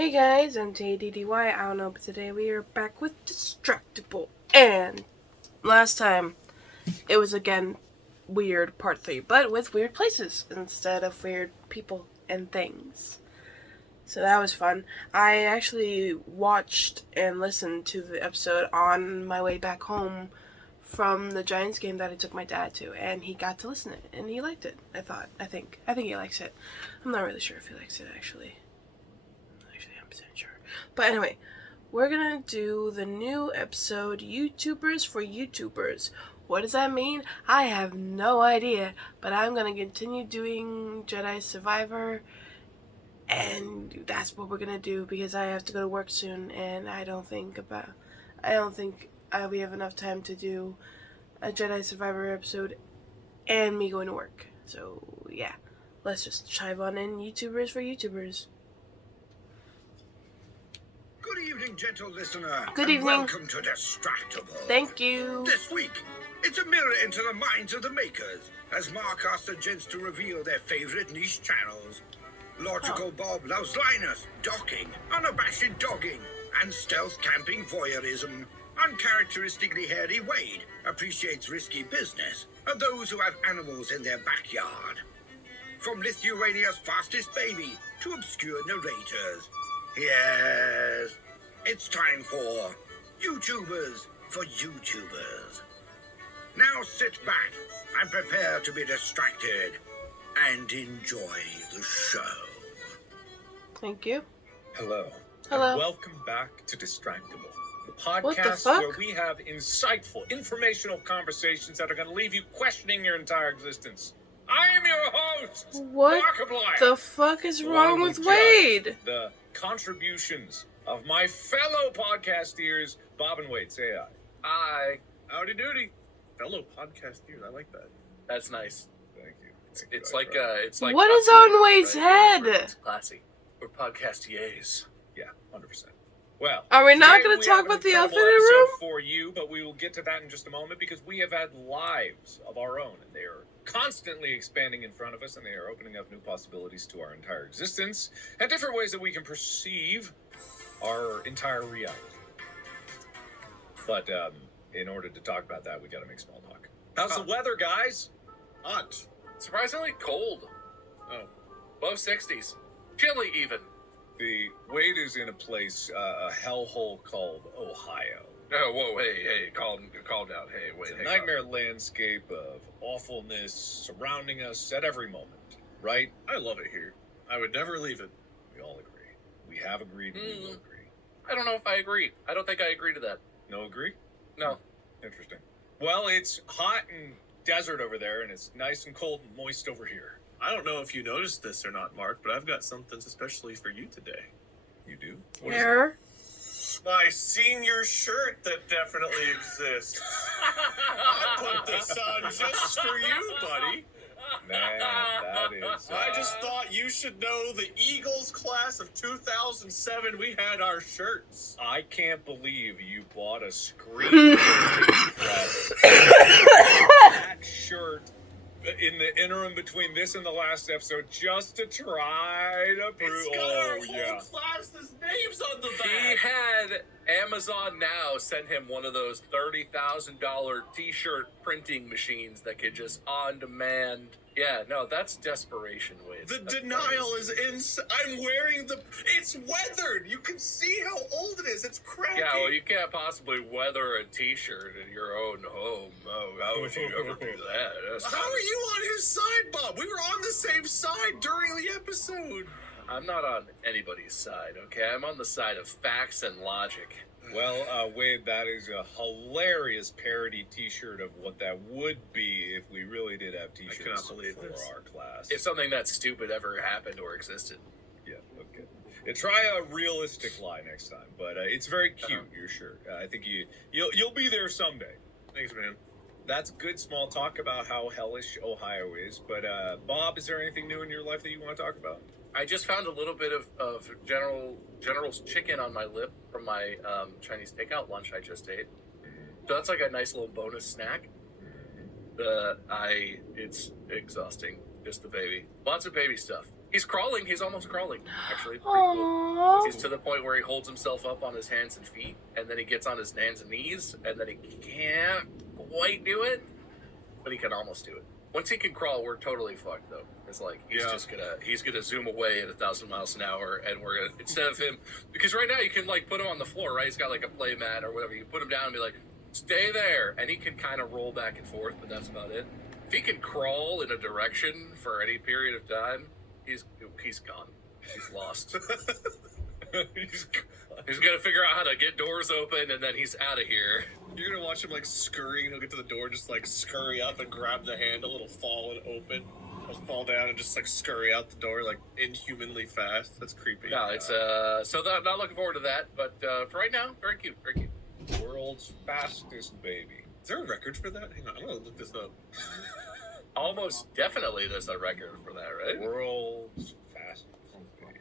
Hey guys, I'm M.A.D.D.Y. I don't know, but today we are back with Distractible. And last time it was again weird part 3, but with weird places instead of weird people and things. So that was fun. I actually watched and listened to the episode on my way back home from the Giants game that I took my dad to, and he got to listen to it, and he liked it. I think he likes it. I'm not really sure if he likes it actually. I'm sure. But anyway, we're gonna do the new episode, YouTubers for YouTubers. What does that mean? I have no idea, but I'm gonna continue doing Jedi Survivor, and that's what we're gonna do because I have to go to work soon, and I don't think we have enough time to do a Jedi Survivor episode and me going to work. So yeah, let's just chive on in. YouTubers for YouTubers. Good evening, gentle listener. Good evening. Welcome to Distractible. Thank you. This week, it's a mirror into the minds of the makers as Mark asks the gents to reveal their favorite niche channels. Logical Bob loves Linus, docking, unabashed dogging, and stealth camping voyeurism. Uncharacteristically hairy Wade appreciates risky business and those who have animals in their backyard. From Lithuania's fastest baby to obscure narrators. Yes, it's time for YouTubers for YouTubers. Now sit back and prepare to be distracted and enjoy the show. Thank you. Hello. Hello. And welcome back to Distractible, the What the podcast fuck? where we have insightful, informational conversations that are going to leave you questioning your entire existence. I am your host, What Markiplier. the fuck is Along wrong with Judge, Wade? The contributions of my fellow podcasteers, Bob and Wade. Say hi. Hi. Howdy doody. Fellow podcasteers, I like that. That's nice. Thank you. It's like it's like What is Buffy, on Wade's right? head? It's classy. We're podcastiers. Yeah, 100%. Well, Are we not today going we to talk have an about the incredible elephant in the episode room? for you, but we will get to that in just a moment because we have had lives of our own, and they are constantly expanding in front of us, and they are opening up new possibilities to our entire existence and different ways that we can perceive our entire reality. But in order to talk about that, we got to make small talk. How's the weather, guys? Hot. Surprisingly cold. Oh. Low 60s. Chilly even. The Wade is in a place, a hellhole called Ohio. Oh, whoa, hey, calm down. Hey, wait, It's a nightmare landscape of awfulness surrounding us at every moment, right? I love it here. I would never leave it. We all agree. We have agreed and we will agree. I don't know if I agree. I don't think I agree to that. No agree? No. Interesting. Well, it's hot and desert over there, and it's nice and cold and moist over here. I don't know if you noticed this or not, Mark, but I've got something especially for you today. You do? What is Hair? My senior shirt that definitely exists. I put this on just for you, buddy. it? Man, that is... I just thought you should know the Eagles class of 2007, we had our shirts. I can't believe you bought a screen press that shirt in the interim between this and the last episode just to try to prove... It's got our whole class's names on the He back. had Amazon Now send him one of those $30,000 t-shirt printing machines that could just on demand. Yeah, no, that's desperation, Wade. The That's denial is insane. I'm wearing the... It's weathered. You can see how old it is. It's cracking. Yeah, well, you can't possibly weather a t-shirt in your own home. Oh, how would you ever do that? That's How are you on his side, Bob? We were on the same side during the episode. I'm not on anybody's side, okay? I'm on the side of facts and logic. Well, Wade, that is a hilarious parody T-shirt of what that would be if we really did have T-shirts cannot believe for this. our class. If something that stupid ever happened or existed. Yeah, okay. Try a realistic lie next time, but it's very cute. Your shirt. I think you'll be there someday. Thanks, man. That's good small talk about how hellish Ohio is. But Bob, is there anything new in your life that you want to talk about? I just found a little bit of General's chicken on my lip from my Chinese takeout lunch I just ate. So that's like a nice little bonus snack. It's exhausting. Just the baby. Lots of baby stuff. He's crawling. He's almost crawling. Actually, pretty cool. Aww. He's to the point where he holds himself up on his hands and feet, and then he gets on his hands and knees, and then he can't quite do it, but he can almost do it. Once he can crawl, we're totally fucked though. It's like he's gonna zoom away at 1,000 miles an hour, and we're gonna, instead of him, because right now you can like put him on the floor, right? He's got like a play mat or whatever. You put him down and be like, stay there, and he can kind of roll back and forth, but that's about it. If he can crawl in a direction for any period of time, he's gone. He's lost. He's got to figure out how to get doors open, and then he's out of here. You're gonna watch him like scurry, and he'll get to the door, just like scurry up and grab the handle. It'll fall and open. He'll fall down and just like scurry out the door like inhumanly fast. That's creepy. No, it's so not looking forward to that. But for right now, very cute, very cute. World's fastest baby. Is there a record for that? Hang on, I'm gonna look this up. Almost definitely there's a record for that, right? World's fastest baby.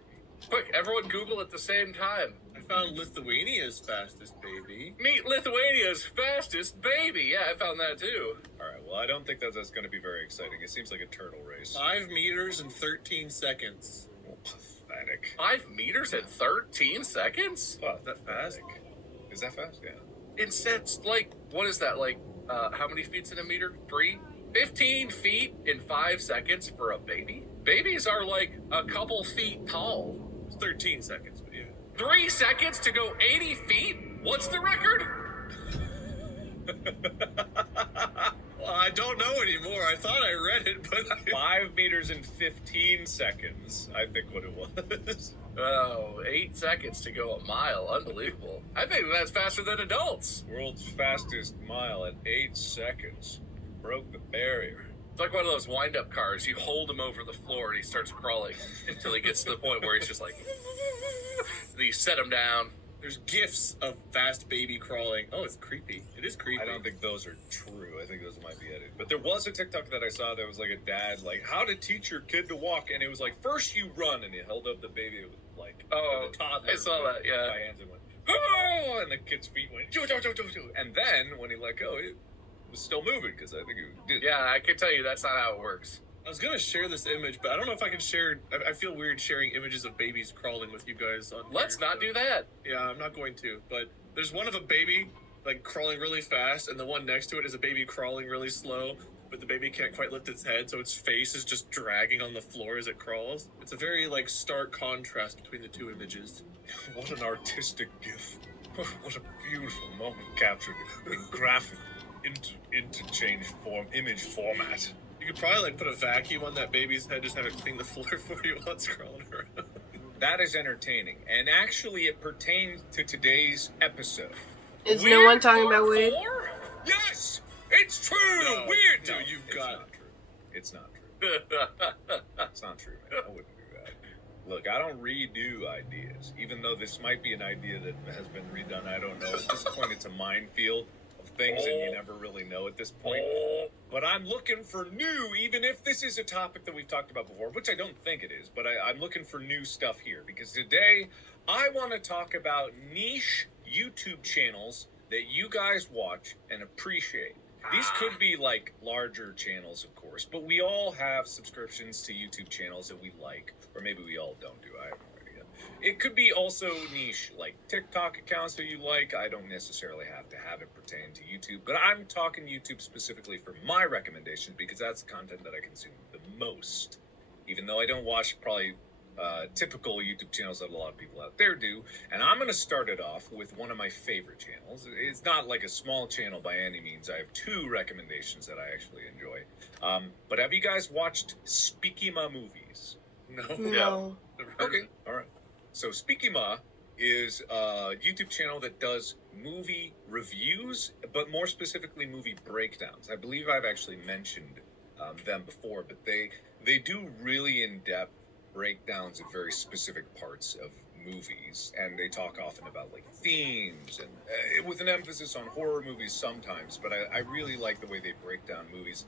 Quick, everyone Google at the same time. I found Lithuania's fastest baby. Meet Lithuania's fastest baby. Yeah, I found that too. All right. Well, I don't think that's going to be very exciting. It seems like a turtle race. 5 meters and 13 seconds. Oh, pathetic. 5 meters in 13 seconds? Oh, That fast? Is that fast? Yeah. Instead, like, what is that? Like, how many feet's in a meter? 3? 15 feet in 5 seconds for a baby? Babies are like a couple feet tall. It's 13 seconds, but yeah. 3 seconds to go 80 feet? What's the record? Well, I don't know anymore. I thought I read it, but 5 meters in 15 seconds, I think what it was. Oh, 8 seconds to go a mile. Unbelievable. I think that's faster than adults. World's fastest mile at 8 seconds. Broke the barrier. It's like one of those wind-up cars. You hold him over the floor and he starts crawling until he gets to the point where he's just like... You set him down. there's gifs of fast baby crawling. Oh, it's creepy. It is creepy. I don't think those are true. I think those might be edited. But there was a TikTok that I saw that was like a dad, like, how to teach your kid to walk. And it was like, first you run. And he held up the baby with like, Oh, the toddler. I saw that, yeah. My hands and went, oh, and the kid's feet went, joo, joo, joo, joo, joo. And then when he let go, it was still moving because I think it did. Yeah, I can tell you that's not how it works. I was gonna share this image, but I don't know if I can share. I feel weird sharing images of babies crawling with you guys on. Let's here, not so. do that. Yeah, I'm not going to. But there's one of a baby like crawling really fast, and the one next to it is a baby crawling really slow. But the baby can't quite lift its head, so its face is just dragging on the floor as it crawls. It's a very like stark contrast between the two images. What an artistic gift. What a beautiful moment captured in graphic interchange form, image format. You could probably like put a vacuum on that baby's head, just have it clean the floor for you while it's crawling around. That is entertaining. And actually, it pertains to today's episode. Is no one talking about weird? Yes! It's true! No, Weird! no, No, you've it's got- not true. It's not true. It's not true, man. I wouldn't do that. Look, I don't redo ideas. Even though this might be an idea that has been redone, I don't know. At this point, it's a minefield of things, and you never really know at this point. But I'm looking for new, even if this is a topic that we've talked about before, which I don't think it is, but I'm looking for new stuff here. Because today, I want to talk about niche YouTube channels that you guys watch and appreciate. These could be like larger channels, of course, but we all have subscriptions to YouTube channels that we like, or maybe we all don't do. I have no idea. It could be also niche, like TikTok accounts that you like. I don't necessarily have to have it pertain to YouTube, but I'm talking YouTube specifically for my recommendations because that's the content that I consume the most. Even though I don't watch probably typical YouTube channels that a lot of people out there do. And I'm going to start it off with one of my favorite channels. It's not like a small channel by any means. I have two recommendations that I actually enjoy. But have you guys watched Speakima Movies? No. No. Never heard of Okay, it. all right. So Speakima is a YouTube channel that does movie reviews, but more specifically movie breakdowns. I believe I've actually mentioned them before, but they do really in-depth breakdowns of very specific parts of movies, and they talk often about like themes and with an emphasis on horror movies sometimes, but I really like the way they break down movies,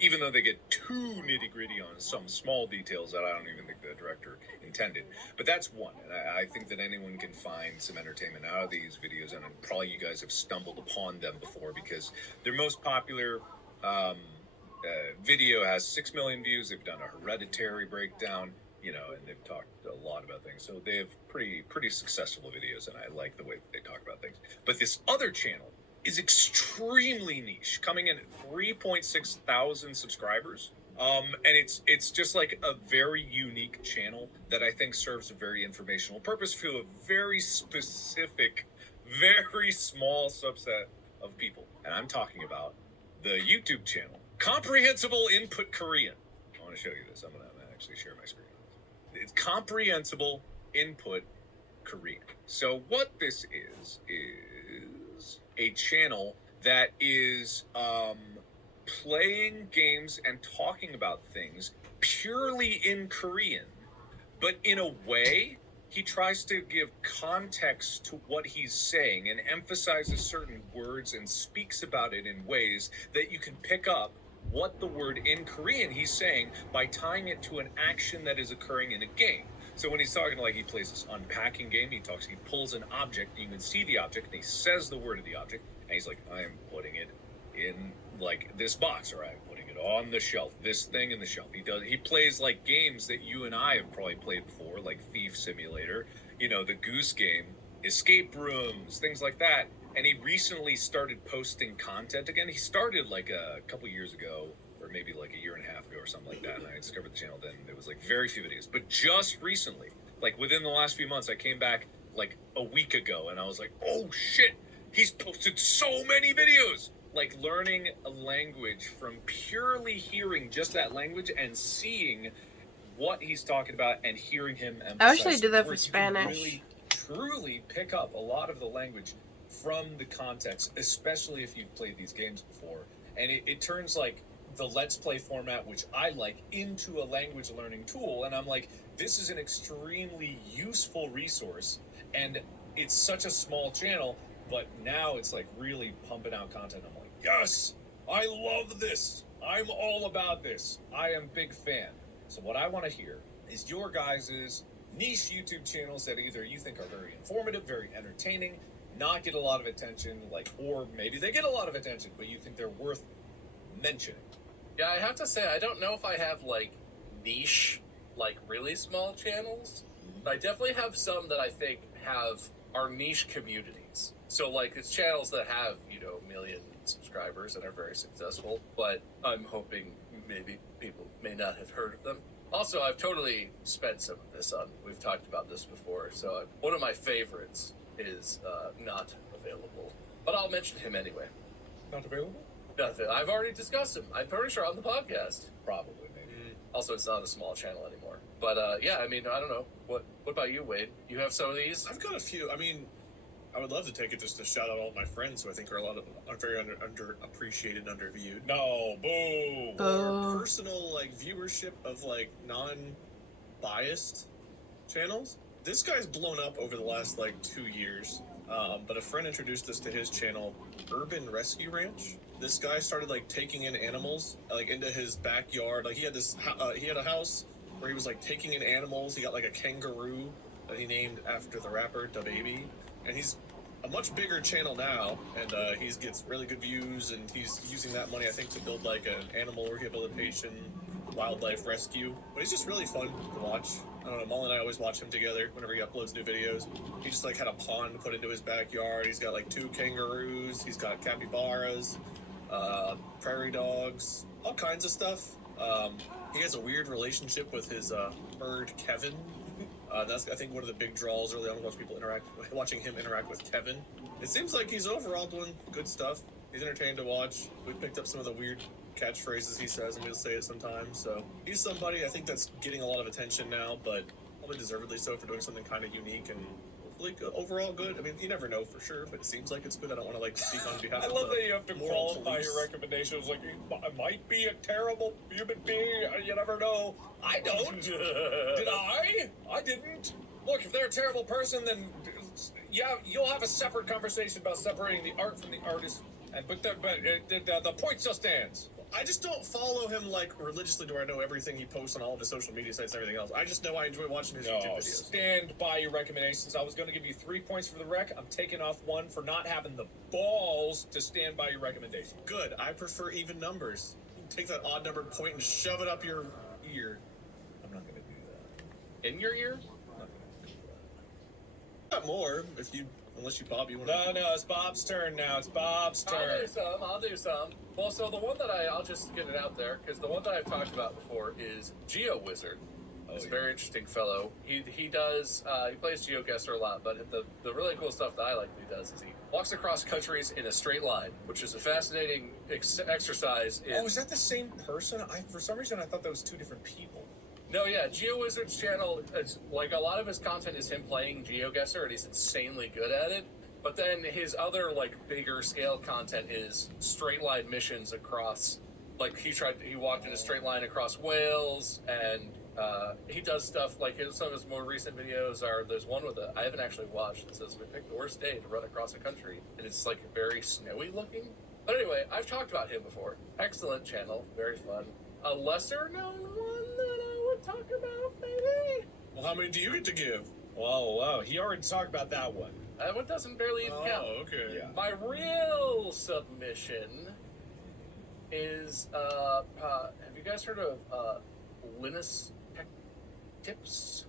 even though they get too nitty-gritty on some small details that I don't even think the director intended. But that's one, and I think that anyone can find some entertainment out of these videos, and probably you guys have stumbled upon them before because their most popular video has 6 million views. They've done a Hereditary breakdown. you know, and they've talked a lot about things. So they have pretty successful videos, and I like the way that they talk about things. But this other channel is extremely niche, coming in at 3.6 thousand subscribers. And it's just like a very unique channel that I think serves a very informational purpose to a very specific, very small subset of people. And I'm talking about the YouTube channel, Comprehensible Input Korean. I want to show you this. I'm gonna actually share my screen. It's Comprehensible Input Korean. So what this is a channel that is playing games and talking about things purely in Korean, but in a way he tries to give context to what he's saying and emphasizes certain words and speaks about it in ways that you can pick up what the word in Korean he's saying by tying it to an action that is occurring in a game. So when he's talking, like, he plays this unpacking game, he pulls an object, and you can see the object, and he says the word of the object, and he's like, I am putting it in, like, this box, or I'm putting it on the shelf, this thing in the shelf. He plays, like, games that you and I have probably played before, like Thief Simulator, you know, the Goose Game, escape rooms, things like that. And he recently started posting content again. He started, like, a couple years ago, or maybe like a year and a half ago or something like that, and I discovered the channel then. There was like very few videos, but just recently, like within the last few months, I came back like a week ago, and I was like, oh shit, he's posted so many videos, like learning a language from purely hearing just that language and seeing what he's talking about and hearing him emphasize. I wish they did that for words. You can Spanish. really, truly pick up a lot of the language from the context, especially if you've played these games before, and it turns like the Let's Play format, which I like, into a language learning tool. And I'm like, this is an extremely useful resource. And it's such a small channel, but now it's like really pumping out content. I'm like, yes, I love this. I'm all about this. I am a big fan. So what I want to hear is your guys' niche YouTube channels that either you think are very informative, very entertaining, not get a lot of attention, like, or maybe they get a lot of attention, but you think they're worth mentioning. Yeah, I have to say, I don't know if I have, like, niche, like, really small channels. But I definitely have some that I think are niche communities. So, like, it's channels that have, you know, 1 million subscribers and are very successful. But I'm hoping maybe people may not have heard of them. Also, I've totally spent some of this on, we've talked about this before. So, one of my favorites is not available. But I'll mention him anyway. Not available? I've already discussed him. I'm pretty sure on the podcast. Probably, maybe. Also, it's not a small channel anymore. But yeah, I mean, I don't know. What about you, Wade? You have some of these? I've got a few. I mean, I would love to take it just to shout out all my friends who I think are very underappreciated, underviewed. No, boo. Or personal like viewership of like non-biased channels. This guy's blown up over the last like 2 years. But a friend introduced us to his channel, Urban Rescue Ranch. This guy started like taking in animals like into his backyard. Like he had a house where he was like taking in animals. He got like a kangaroo that he named after the rapper DaBaby, and he's a much bigger channel now, and he gets really good views, and he's using that money I think to build like an animal rehabilitation, wildlife rescue. But he's just really fun to watch. I don't know, Molly and I always watch him together whenever he uploads new videos. He just like had a pond put into his backyard. He's got like 2 kangaroos. He's got capybaras, prairie dogs, all kinds of stuff. He has a weird relationship with his bird Kevin. That's I think one of the big draws early on was watching him interact with Kevin. It seems like he's overall doing good stuff. He's entertaining to watch. We picked up some of the weird catchphrases he says, and we'll say it sometimes. So he's somebody I think that's getting a lot of attention now, but probably deservedly so for doing something kind of unique and hopefully overall good. I mean, you never know for sure, but it seems like it's good. I don't want to like speak on behalf of I love that you have to qualify your recommendations. Like, I might be a terrible human being. You never know. I don't. Did I? I didn't. Look, if they're a terrible person, then yeah, you'll have a separate conversation about separating the art from the artist. But the point still stands. I just don't follow him like religiously to where I know everything he posts on all of his social media sites and everything else. I just know I enjoy watching his YouTube videos. Stand by your recommendations. I was going to give you 3 points for the rec. I'm taking off 1 for not having the balls to stand by your recommendation. Good. I prefer even numbers. Take that odd numbered point and shove it up your ear. I'm not going to do that. in your ear? Got more if you, unless you Bob, you want No, it's Bob's turn now. It's Bob's turn. I'll do some. Well, so the one that I'll just get it out there, because the one that I've talked about before is Geo Wizard. He's a very interesting fellow. He does, he plays GeoGuessr a lot, but the really cool stuff that I like that he does is he walks across countries in a straight line, which is a fascinating exercise. Is that the same person? For some reason, I thought that was two different people. No, yeah, GeoWizard's channel, it's like a lot of his content is him playing GeoGuessr, and he's insanely good at it. But then his other, like, bigger scale content is straight line missions across, like, he walked in a straight line across Wales, and he does stuff, like, some of his more recent videos there's one with I haven't actually watched, it says, we picked the worst day to run across a country, and it's, like, very snowy looking. But anyway, I've talked about him before. Excellent channel, very fun. A lesser known one that I would talk about, maybe? Well, how many do you get to give? Wow. He already talked about that one. That one doesn't barely even count. Oh, okay. Yeah. My real submission is, have you guys heard of Linus Tech Tips?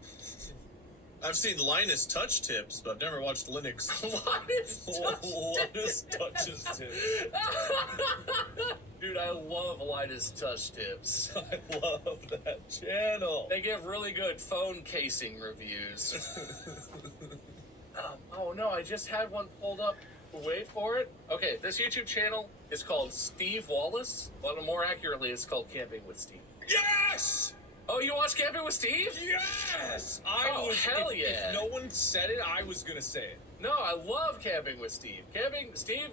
I've seen Linus touch tips, but I've never watched Linux. Linus touches tips. Dude, I love Linus touch tips. I love that channel. They give really good phone casing reviews. Oh no, I just had one pulled up. Wait for it. Okay, this YouTube channel is called Steve Wallace. Well, more accurately, it's called Camping with Steve. Yes! Oh, you watch Camping with Steve? Yes! Hell yeah. If no one said it, I was gonna say it. No, I love Camping with Steve.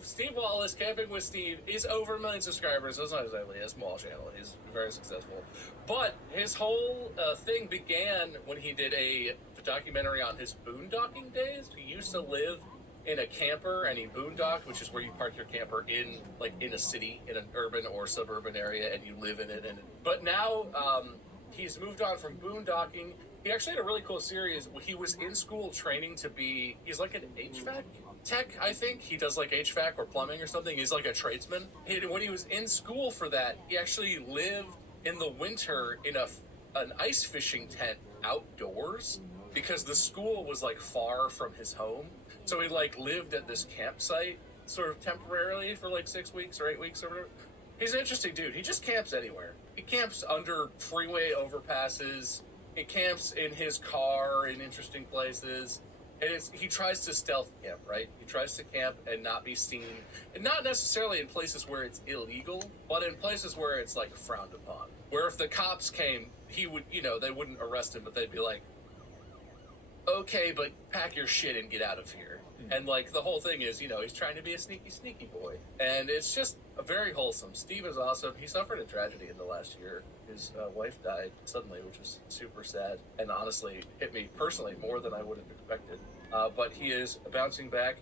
Steve Wallace, Camping with Steve. He's over 1 million subscribers. That's not exactly a small channel. He's very successful. But his whole thing began when he did a documentary on his boondocking days. He used to live in a camper, and he boondocked, which is where you park your camper in a city, in an urban or suburban area, and you live in it. But now he's moved on from boondocking. He actually had a really cool series. He was in school training to be, he's like an HVAC tech, I think. He does like HVAC or plumbing or something. He's like a tradesman. When he was in school for that, he actually lived in the winter in an ice fishing tent outdoors because the school was like far from his home. So he like lived at this campsite sort of temporarily for like 6 weeks or 8 weeks or whatever. He's an interesting dude. He just camps anywhere. He camps under freeway overpasses. He camps in his car in interesting places. And he tries to stealth camp, right? He tries to camp and not be seen. And not necessarily in places where it's illegal, but in places where it's like frowned upon. Where if the cops came, he would, they wouldn't arrest him, but they'd be like, okay, but pack your shit and get out of here. And like the whole thing is, he's trying to be a sneaky boy. And it's just very wholesome. Steve is awesome. He suffered a tragedy in the last year. His wife died suddenly, which is super sad. And honestly, hit me personally more than I would have expected. But he is bouncing back.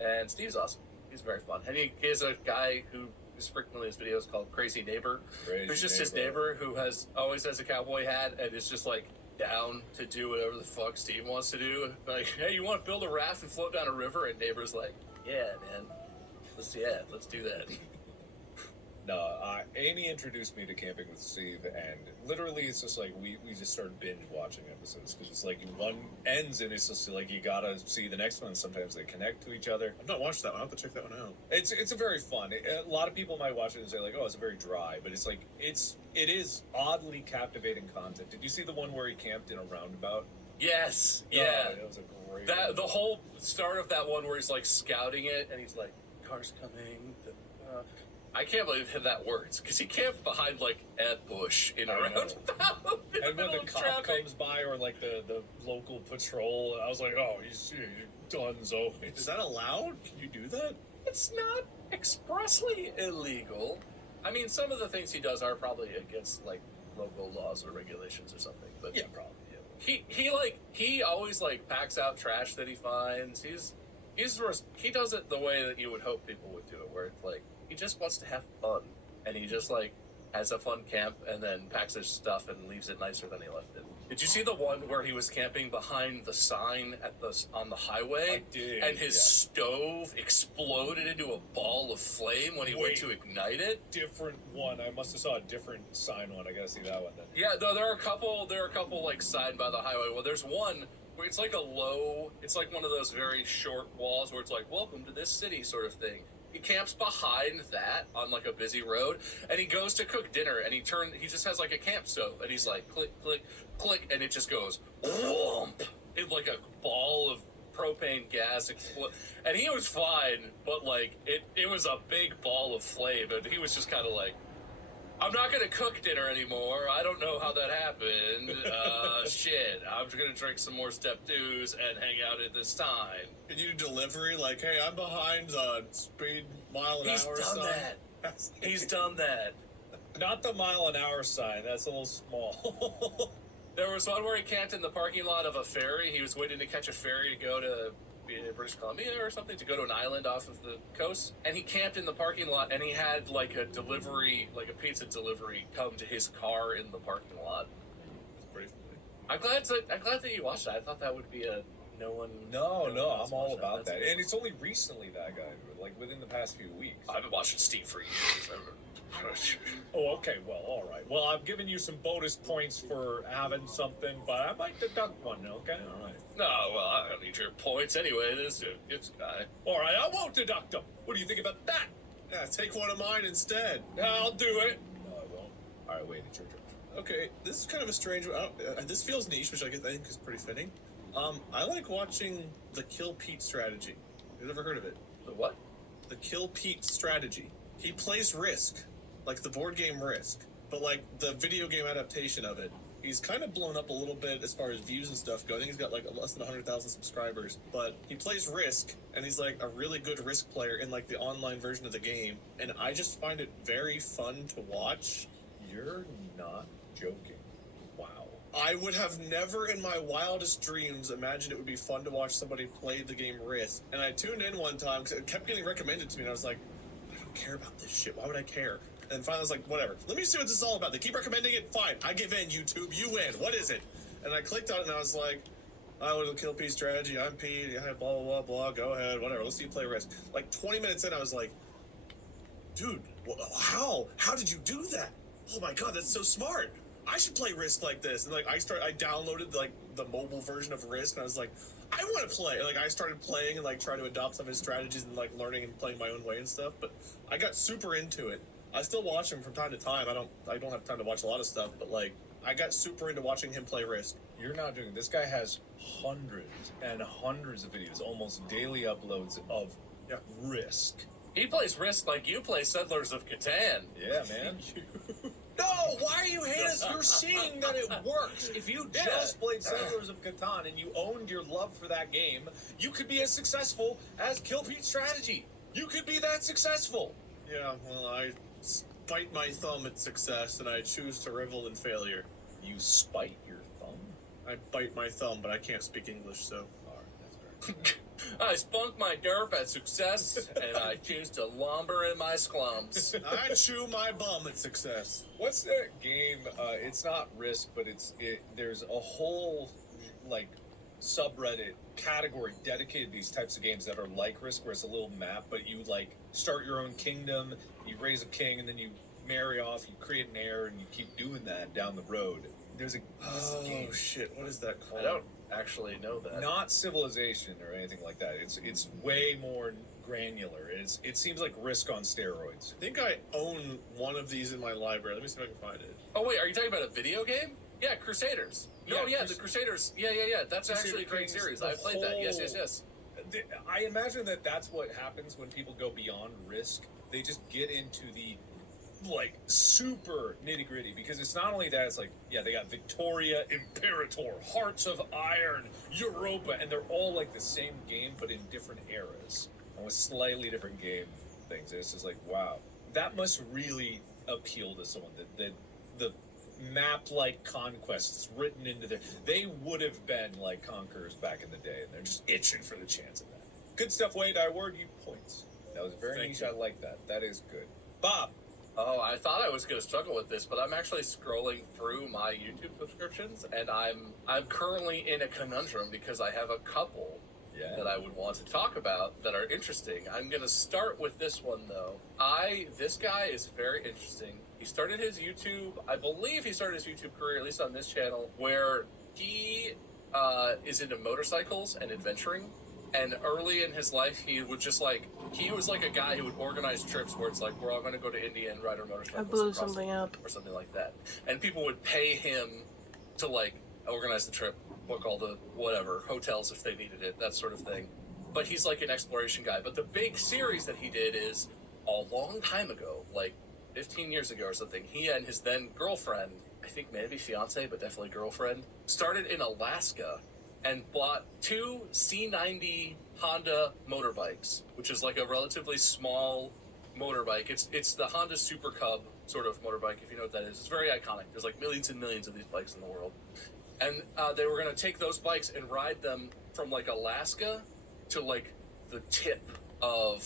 And Steve's awesome. He's very fun. And he is a guy who is frequently in his videos called Crazy Neighbor. Who's just his neighbor who always has a cowboy hat and is just like down to do whatever the fuck Steve wants to do. Like, hey, you want to build a raft and float down a river? And neighbor's like, yeah, man, let's do that. No, Amy introduced me to Camping with Steve, and literally it's just like we just started binge watching episodes because it's like one ends and it's just like you gotta see the next one. Sometimes they connect to each other. I've not watched that one. I'll have to check that one out. It's a very fun. A lot of people might watch it and say like, oh, it's very dry, but it's like it is oddly captivating content. Did you see the one where he camped in a roundabout? Yes, yeah. Oh, that was a great That one. the whole start of that one where he's like scouting it and he's like, cars coming. I can't believe that works because he camped behind like a bush in a roundabout. And when the cop comes by or like the local patrol, I was like, oh, he's donezo. Is that allowed? Can you do that? It's not expressly illegal. I mean, some of the things he does are probably against like local laws or regulations or something. But Yeah, probably. Yeah. he always like packs out trash that he finds. He does it the way that you would hope people would do it, where it's like he just wants to have fun, and he just like has a fun camp and then packs his stuff and leaves it nicer than he left it. Did you see the one where he was camping behind the sign on the highway? I did. And his stove exploded into a ball of flame when he went to ignite it? Different one. I must have saw a different sign one. I gotta see that one then. Yeah, no, there are a couple like signed by the highway. Well, there's one where it's like it's like one of those very short walls where it's like, welcome to this city sort of thing. He camps behind that on like a busy road, and he goes to cook dinner, and he just has like a camp stove, and he's like click, click, click, and it just goes whomp, in like a ball of propane gas and he was fine, but like it was a big ball of flame, and he was just kind of like, I'm not gonna cook dinner anymore. I don't know how that happened. Shit. I'm just gonna drink some more Step 2s and hang out at this time. Can you do delivery? Like, hey, I'm behind speed mile an He's hour. done that. He's done that. Not the mile an hour sign. That's a little small. There was one where he camped in the parking lot of a ferry. He was waiting to catch a ferry to go to British Columbia or something, to go to an island off of the coast, and he camped in the parking lot, and he had like a pizza delivery come to his car in the parking lot. That's pretty funny. I'm glad that you watched that. I thought that would be a no one. No, else I'm all watched about that. That's And it's only recently that guy, like within the past few weeks. I've been watching Steve for years. Oh, okay. Well, all right. Well, I'm giving you some bonus points for having something, but I might deduct one. Okay, all right. No, well, I don't need your points anyway. This guy. All right, I won't deduct them. What do you think about that? Yeah, take one of mine instead. I'll do it. No, I won't. All right, wait. It's your turn. Okay, this is kind of a strange one. This feels niche, which I think is pretty fitting. I like watching the Kill Pete strategy. You've ever heard of it? The what? The Kill Pete strategy. He plays Risk, like the board game Risk, but like the video game adaptation of it. He's kind of blown up a little bit as far as views and stuff go. I think he's got like less than 100,000 subscribers, but he plays Risk, and he's like a really good Risk player in like the online version of the game, and I just find it very fun to watch. You're not joking. Wow. I would have never in my wildest dreams imagined it would be fun to watch somebody play the game Risk, and I tuned in one time because it kept getting recommended to me, and I was like, I don't care about this shit. Why would I care? And finally I was like, whatever. Let me see what this is all about. They keep recommending it. Fine. I give in, YouTube. You win. What is it? And I clicked on it, and I was like, I would Kill Pete strategy. I'm Pete. Yeah, blah, blah, blah, blah. Go ahead. Whatever. Let's see you play Risk. Like 20 minutes in, I was like, dude, how? How did you do that? Oh my God, that's so smart. I should play Risk like this. And like I downloaded like the mobile version of Risk, and I was like, I want to play. Like I started playing and like trying to adopt some of his strategies and like learning and playing my own way and stuff. But I got super into it. I still watch him from time to time. I don't have time to watch a lot of stuff, but like I got super into watching him play Risk. You're not doing. This guy has hundreds and hundreds of videos, almost daily uploads of Risk. He plays Risk like you play Settlers of Catan. Yeah, man. No, why are you hating us? You're seeing that it works. If you just played Settlers of Catan and you owned your love for that game, you could be as successful as Kill Pete Strategy. You could be that successful. Yeah, well, I bite my thumb at success, and I choose to revel in failure. You spite your thumb? I bite my thumb, but I can't speak English, so... Alright, that's very I spunk my derp at success, and I choose to lumber in my sklumps. I chew my bum at success. What's that game? It's not Risk, but there's a whole, like, subreddit category dedicated to these types of games that are like Risk, where it's a little map, but you, like, start your own kingdom, you raise a king, and then you marry off, you create an heir, and you keep doing that down the road. There's a game. Oh, shit, what is that called? I don't actually know that. Not Civilization or anything like that. It's way more granular. It seems like Risk on steroids. I think I own one of these in my library. Let me see if I can find it. Oh, wait, are you talking about a video game? Yeah, Crusaders. No, Yeah, the Crusaders. Yeah. That's actually a great series. I played that. Yes. I imagine that's what happens when people go beyond Risk. They just get into the, like, super nitty-gritty, because it's not only that, it's like, yeah, they got Victoria, Imperator, Hearts of Iron, Europa, and they're all like the same game, but in different eras, and with slightly different game things. And it's just like, wow. That must really appeal to someone, that the map-like conquests written into their... They would have been like conquerors back in the day, and they're just itching for the chance of that. Good stuff, Wade. I award you points. That was very Thank niche. you. I like that. That is good. Bob, Oh, I thought I was going to struggle with this, but I'm actually scrolling through my YouTube subscriptions, and I'm currently in a conundrum because I have a couple that I would want to talk about that are interesting. I'm going to start with this one though. This guy is very interesting. He started his YouTube, I believe he started his YouTube career, at least on this channel, where he is into motorcycles and adventuring. And early in his life, he would just he was like a guy who would organize trips where it's like, we're all going to go to India and ride our motorcycles. I blew something up. Or something like that. And people would pay him to organize the trip, book all the whatever, hotels if they needed it, that sort of thing. But he's like an exploration guy. But the big series that he did is a long time ago, like 15 years ago or something. He and his then girlfriend, I think maybe fiance, but definitely girlfriend, started in Alaska and bought 2 C90 Honda motorbikes, which is like a relatively small motorbike. It's the Honda Super Cub sort of motorbike, if you know what that is. It's very iconic. There's like millions and millions of these bikes in the world. And they were going to take those bikes and ride them from like Alaska to like the tip of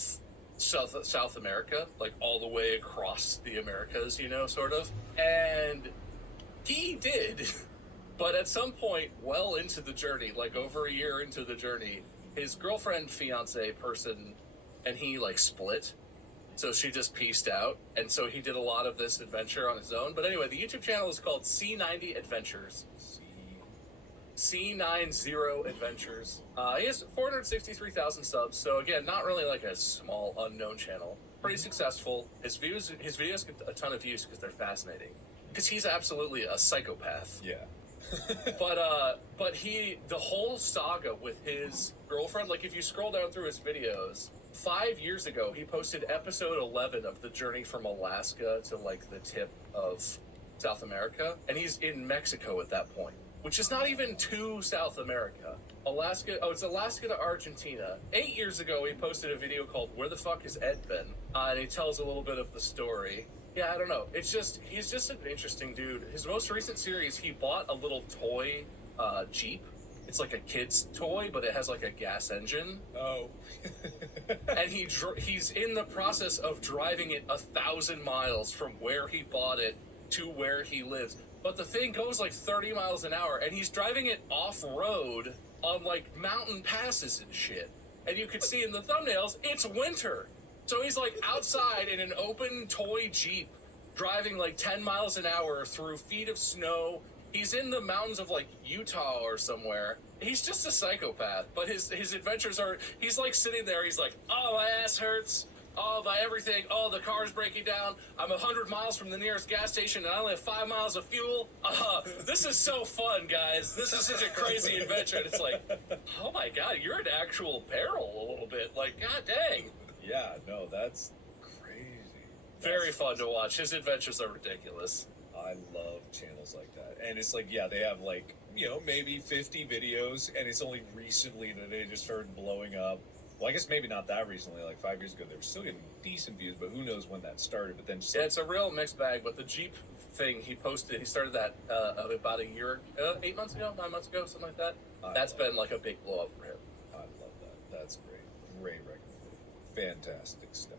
South America, like all the way across the Americas, you know, sort of. And he did. But at some point, well into the journey, like over a year into the journey, his girlfriend, fiance person, and he like split. So she just pieced out. And so he did a lot of this adventure on his own. But anyway, the YouTube channel is called C90 Adventures. C90 Adventures. He has 463,000 subs. So again, not really like a small unknown channel. Pretty successful. His videos get a ton of views because they're fascinating. Because he's absolutely a psychopath. Yeah. But the whole saga with his girlfriend, like if you scroll down through his videos, 5 years ago, he posted episode 11 of the journey from Alaska to like the tip of South America. And he's in Mexico at that point, which is not even to South America. It's Alaska to Argentina. 8 years ago, he posted a video called Where the Fuck Has Ed Been? And he tells a little bit of the story. Yeah, I don't know. He's just an interesting dude. His most recent series, he bought a little toy Jeep. It's like a kid's toy, but it has like a gas engine. Oh. And he's in the process of driving it 1,000 miles from where he bought it to where he lives. But the thing goes like 30 miles an hour, and he's driving it off-road on like mountain passes and shit. And you can see in the thumbnails, it's winter. So he's like outside in an open toy Jeep, driving like 10 miles an hour through feet of snow. He's in the mountains of like Utah or somewhere. He's just a psychopath, but his adventures are, he's like sitting there, he's like, oh, my ass hurts. Oh, my everything. Oh, the car's breaking down. I'm 100 miles from the nearest gas station and I only have 5 miles of fuel. This is so fun, guys. This is such a crazy adventure. And it's like, oh my God, you're in actual peril a little bit. Like, God dang. Yeah, no, that's crazy. Very fun to watch. His adventures are ridiculous. I love channels like that. And it's like, yeah, they have like, you know, maybe 50 videos, and it's only recently that they just started blowing up. Well, I guess maybe not that recently, like 5 years ago, they were still getting decent views, but who knows when that started. But then just yeah, it's a real mixed bag, but the Jeep thing he started that about a year, 8 months ago, 9 months ago, something like that. That's been like a big blow up for him. I love that. That's great. Great recommendation. Fantastic stuff.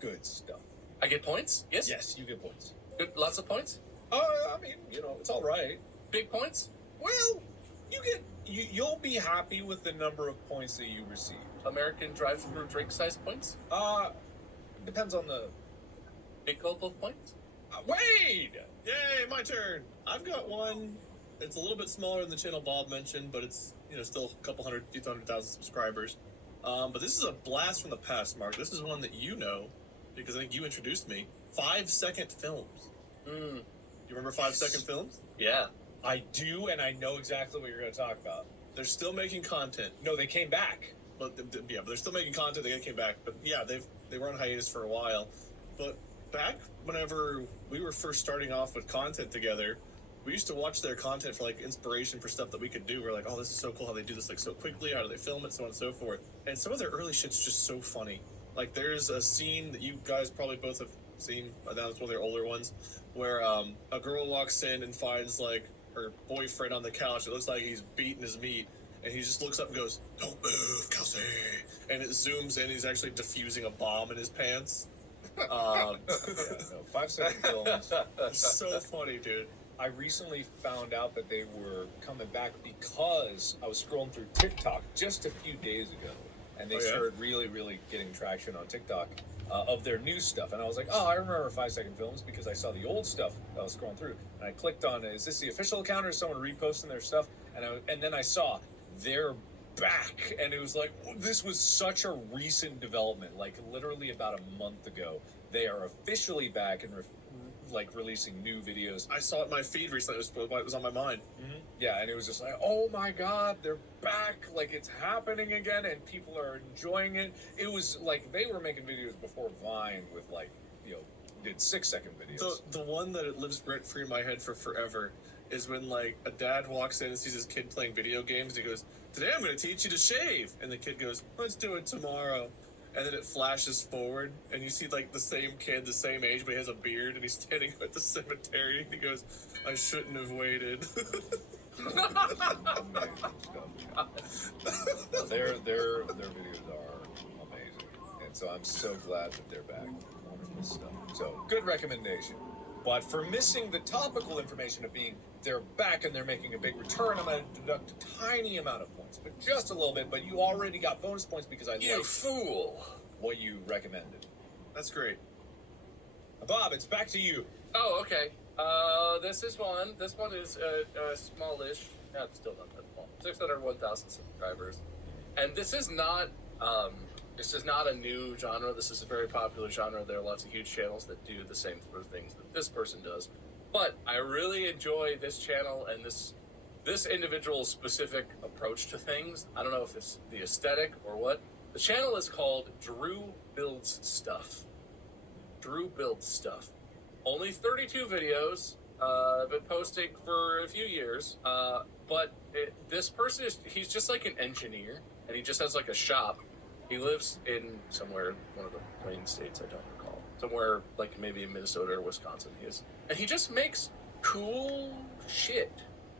Good stuff. I get points? Yes? Yes, you get points. Good, lots of points? I mean, you know, it's all right. Big points? Well, you'll be happy with the number of points that you receive. American drive-through drink size points? Depends on the Big gulp of points? Wade! Yay, my turn. I've got one. It's a little bit smaller than the channel Bob mentioned, but it's, you know, still a couple hundred, few hundred thousand subscribers. But this is a blast from the past, Mark. This is one that you know, because I think you introduced me. 5-second films. You remember 5-second films? Yeah. I do, and I know exactly what you're going to talk about. They're still making content. No, they came back. But yeah, but they're still making content. They came back. But yeah, they were on hiatus for a while. But back whenever we were first starting off with content together, we used to watch their content for like inspiration for stuff that we could do. We're like, oh, this is so cool how they do this like so quickly. How do they film it? So on and so forth. And some of their early shit's just so funny. Like there's a scene that you guys probably both have seen. That was one of their older ones, where a girl walks in and finds like her boyfriend on the couch. It looks like he's beating his meat. And he just looks up and goes, "Don't move, Kelsey." And it zooms in. He's actually defusing a bomb in his pants. No, 5-second films. So funny, dude. I recently found out that they were coming back because I was scrolling through TikTok just a few days ago, and they started really getting traction on TikTok of their new stuff. And I was like, oh, I remember 5-second films because I saw the old stuff I was scrolling through, and I clicked on, is this the official account or is someone reposting their stuff? And then I saw they're back, and it was like, this was such a recent development, like literally about a month ago. They are officially back and releasing new videos. I saw it in my feed recently. It was on my mind. Mm-hmm. Yeah, and it was just like, oh my god, they're back, like it's happening again, and people are enjoying it. It was like they were making videos before Vine with did 6-second videos. The one that it lives rent free in my head for forever is when like a dad walks in and sees his kid playing video games. And he goes, "Today I'm going to teach you to shave," and the kid goes, "Let's do it tomorrow." And then it flashes forward, and you see like the same kid, the same age, but he has a beard, and he's standing at the cemetery, and he goes, "I shouldn't have waited." Amazing stuff. No, their videos are amazing, and so I'm so glad that they're back. Wonderful stuff. So good recommendation. But for missing the topical information of being they're back and they're making a big return, I'm going to deduct a tiny amount of points, but just a little bit. But you already got bonus points because I You liked fool. what you recommended. That's great. Bob, it's back to you. Oh, okay. This is one. This one is smallish. Yeah, it's still not that small. 601,000 subscribers, and this is not a new genre. This is a very popular genre. There are lots of huge channels that do the same sort of things that this person does. But I really enjoy this channel and this individual's specific approach to things. I don't know if it's the aesthetic or what. The channel is called Drew Builds Stuff. Drew Builds Stuff. Only 32 videos. Been posting for a few years. This person he's just like an engineer, and he just has like a shop. He lives in somewhere, one of the plain states, I don't recall. Somewhere like maybe in Minnesota or Wisconsin he is. And he just makes cool shit.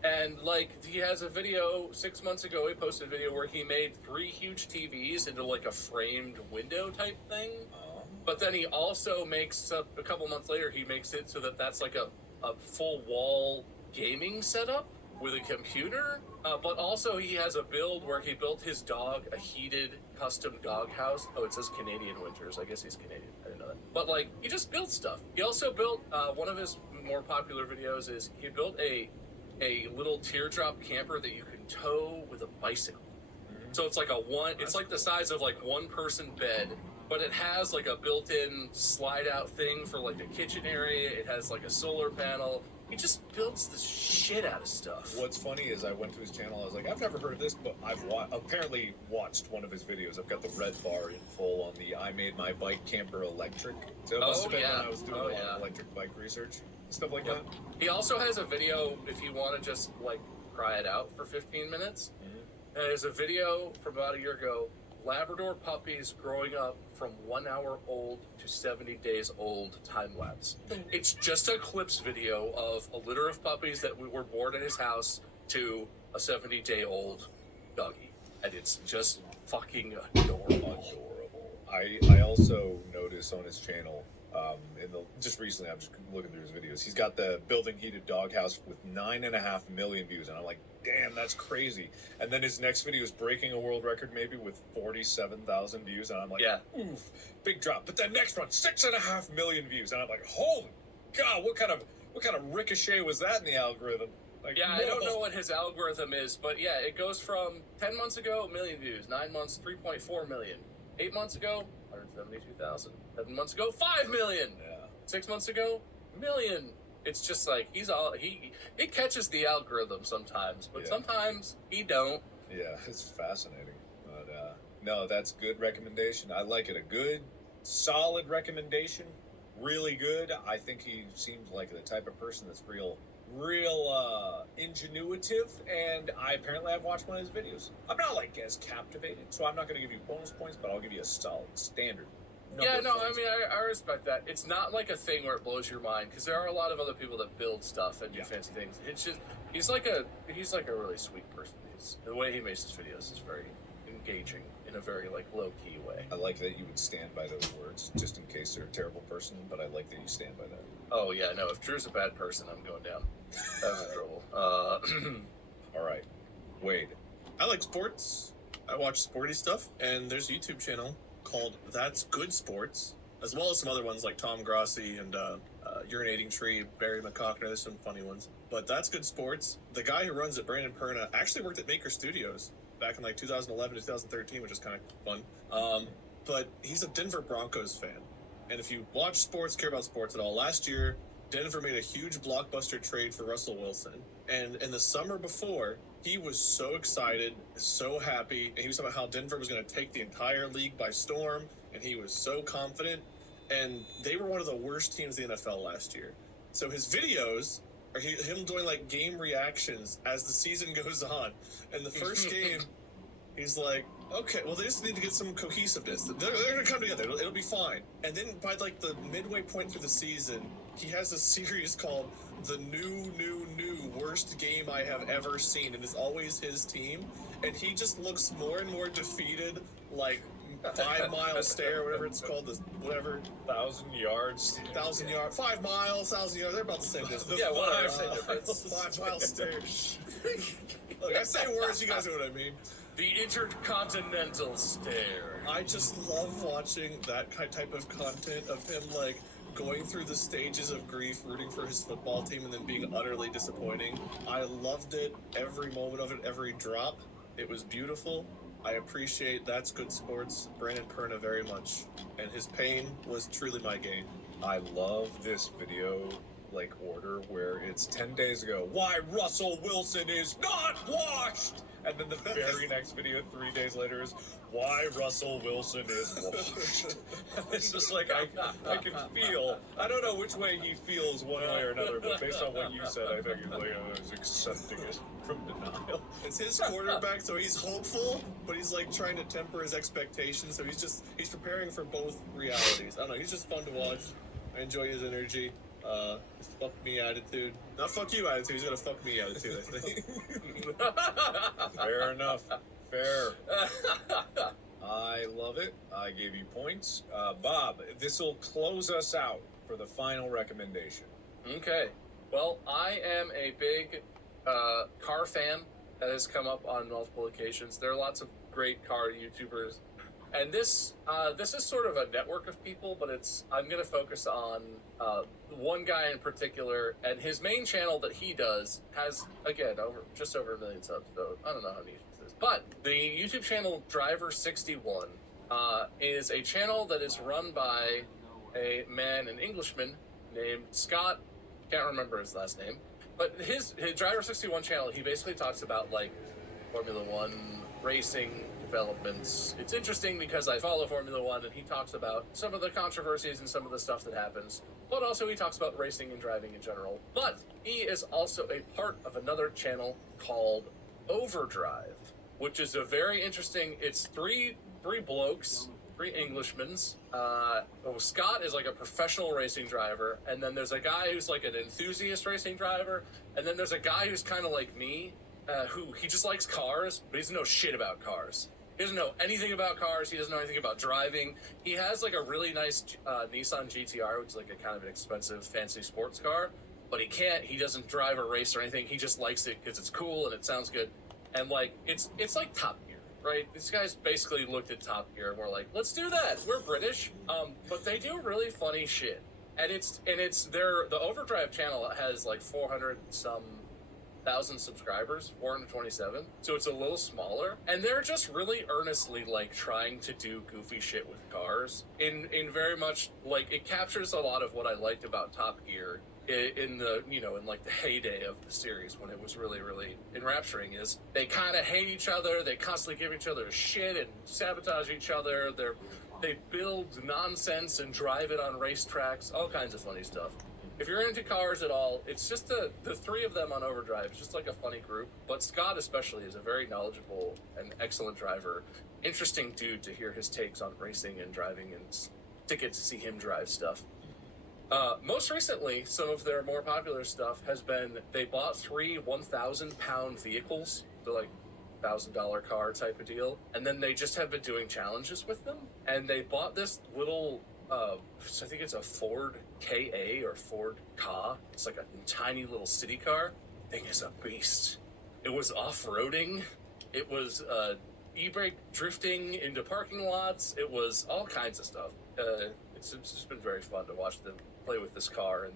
And like he has a video 6 months ago, he posted a video where he made 3 huge TVs into like a framed window type thing. But then he also makes a couple months later, he makes it so that that's like a full wall gaming setup with a computer. But also he has a build where he built his dog a heated custom dog house. Oh, it says Canadian Winters. I guess he's Canadian. I didn't know that. But like, he just built stuff. He also built, one of his more popular videos is he built a little teardrop camper that you can tow with a bicycle. So it's like it's like the size of like one person bed, but it has like a built-in slide out thing for like a kitchen area. It has like a solar panel. He just builds the shit out of stuff. What's funny is I went to his channel. I was like, I've never heard of this, but I've apparently watched one of his videos. I've got the red bar in full on the I Made My Bike Camper Electric. So it must have been when I was doing a lot of electric bike research, stuff like that. He also has a video if you want to just like cry it out for 15 minutes. And there's a video from about a year ago, Labrador puppies growing up from 1 hour old to 70 days old time lapse. It's just a clips video of a litter of puppies that were born in his house to a 70-day-old doggy. And it's just fucking adorable. I also noticed on his channel, just recently, I'm just looking through his videos. He's got the building heated doghouse with 9.5 million views, and I'm like, damn, that's crazy. And then his next video is breaking a world record, maybe with 47,000 views, and I'm like, oof, big drop. But the next one, 6.5 million views, and I'm like, holy god, what kind of ricochet was that in the algorithm? Like, yeah, I don't know what his algorithm is, but yeah, it goes from 10 months ago, 1 million views, 9 months, 3.4 million, 8 months ago, 172,000, 7 months ago, 5 million, 6 months ago, 1 million. It's just like he catches the algorithm sometimes, but sometimes he don't. Yeah, it's fascinating. But no, that's good recommendation. I like it. A good, solid recommendation. Really good. I think he seems like the type of person that's real ingenuitive, and I've watched one of his videos. I'm not like as captivated, so I'm not going to give you bonus points, but I'll give you a solid standard. Yeah, no, I mean, I respect that. It's not like a thing where it blows your mind, because there are a lot of other people that build stuff and do fancy things. It's just he's like a really sweet person. The way he makes his videos is very engaging in a very like low key way. I like that you would stand by those words, just in case they're a terrible person. But I like that you stand by that. Oh yeah, no. If Drew's a bad person, I'm going down. That's in trouble. All right, Wade. I like sports. I watch sporty stuff, and there's a YouTube channel called That's Good Sports, as well as some other ones like Tom Grossi and Urinating Tree, Barry McCockner. There's some funny ones. But That's Good Sports. The guy who runs it, Brandon Perna, actually worked at Maker Studios back in like 2011 to 2013, which is kind of fun. But he's a Denver Broncos fan. And if you watch sports, care about sports at all, last year, Denver made a huge blockbuster trade for Russell Wilson. And in the summer before, he was so excited, so happy, and he was talking about how Denver was going to take the entire league by storm, and he was so confident. And they were one of the worst teams in the NFL last year. So his videos are him doing like game reactions as the season goes on. And the first game, he's like, okay, well, they just need to get some cohesiveness. They're going to come together. It'll be fine. And then by like the midway point through the season, he has a series called The New Worst Game I Have Ever Seen. And it's always his team. And he just looks more and more defeated, like 5 mile stare, whatever it's called, the whatever. 1,000 yards. 1,000 yards. 5 miles, 1,000 yards. They're about the same distance. Yeah, whatever. Same difference. 5 mile stare. Look, I say words, you guys know what I mean. The intercontinental stare. I just love watching that type of content of him, like, going through the stages of grief, rooting for his football team, and then being utterly disappointing. I loved it, every moment of it, every drop. It was beautiful. I appreciate That's Good Sports, Brandon Perna, very much. And his pain was truly my gain. I love this video like order where it's 10 days ago. Why Russell Wilson is not washed! And then the very next video 3 days later is why Russell Wilson is washed. It's just like I can feel. I don't know which way he feels one way or another, but based on what you said, I think he's like he's accepting it from denial. It's his quarterback, so he's hopeful, but he's like trying to temper his expectations. So he's preparing for both realities. I don't know. He's just fun to watch. I enjoy his energy. His fuck me attitude. Not fuck you attitude. He's got a fuck me attitude, I think. Fair enough. Fair. I love it. I gave you points. Bob, this will close us out for the final recommendation. Okay. Well, I am a big car fan that has come up on multiple occasions. There are lots of great car YouTubers. And this is sort of a network of people, but I'm going to focus on one guy in particular, and his main channel that he does has, again, just over 1 million subs, so I don't know how many it is. But the YouTube channel Driver61 is a channel that is run by a man, an Englishman, named Scott, can't remember his last name, but his Driver61 channel, he basically talks about, like, Formula One racing developments. It's interesting because I follow Formula One, and he talks about some of the controversies and some of the stuff that happens, but also he talks about racing and driving in general. But he is also a part of another channel called Overdrive, which is a very interesting, it's three blokes, 3 Englishmen. Scott is like a professional racing driver, and then there's a guy who's like an enthusiast racing driver, and then there's a guy who's kind of like me, who he just likes cars, but he doesn't know shit about cars. He doesn't know anything about cars. He doesn't know anything about driving. He has like a really nice Nissan GTR, which is like a kind of an expensive, fancy sports car, but he doesn't drive or race or anything. He just likes it because it's cool and it sounds good. And like, it's like Top Gear, right? These guys basically looked at Top Gear and were like, let's do that. We're British. But they do really funny shit. And the Overdrive channel has like 400 some thousand subscribers, 427, so it's a little smaller, and they're just really earnestly like trying to do goofy shit with cars in very much like it captures a lot of what I liked about Top Gear in the in like the heyday of the series when it was really enrapturing. Is they kind of hate each other, they constantly give each other shit and sabotage each other, they build nonsense and drive it on racetracks, all kinds of funny stuff. If you're into cars at all, it's just the 3 of them on Overdrive. It's just like a funny group. But Scott especially is a very knowledgeable and excellent driver. Interesting dude to hear his takes on racing and driving and to get to see him drive stuff. Most recently, some of their more popular stuff has been they bought 3 1,000-pound vehicles. They're like $100,000 car type of deal. And then they just have been doing challenges with them. And they bought this little, I think it's a Ford KA or Ford Ka. It's like a tiny little city car. Thing is a beast. It was off-roading. It was e-brake drifting into parking lots. It was all kinds of stuff. It's just been very fun to watch them play with this car and